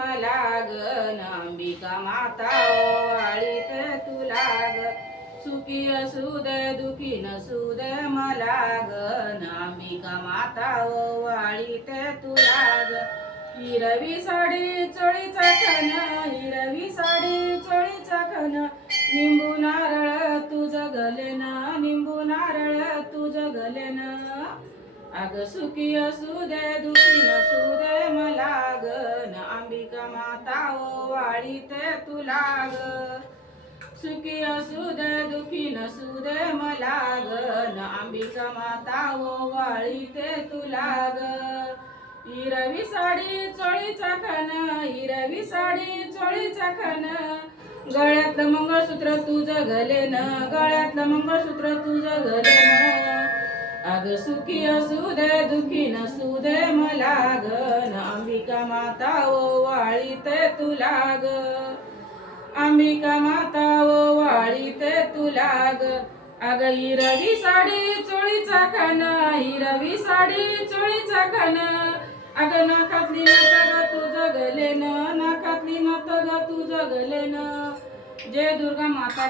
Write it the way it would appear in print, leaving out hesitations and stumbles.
मला ग अंबिका माता वाळीते तुला ग सुखी असू दे दुखी नसू दे मला ग अंबिका माता वाळीते तुला ग हिरवी साडी चोळीचा खण हिरवी साडी चोळीचा खण निंबू नारळ तू जगलेन निंबू नारळ तू जगलेन अग सुखी असू दे दुखी नसू दे मला ग अंबिका माता वाळीते तुला ग सुखी असू दे दुखी नसू दे मला ग अंबिका माता वाळीते तुला ग हिरवी साडी चोळीचा खण हिरवी साडी चोळीचा खण गळ्यातलं मंगळसूत्र तू जगलेन गळ्यातलं मंगळसूत्र तू जगलेन अग सुखी असू दे दुखी नसू दे मला ग अंबिका माता वाळीते तुला ग अंबिका माता वाळीते तुला ग अग हिरवी साडी चोळीचा खण हिरवी साडी चोळीचा खण अग नाकातली नथ ग तू जगलेन नाकातली नथ ग तू जगलेन जय दुर्गा माता की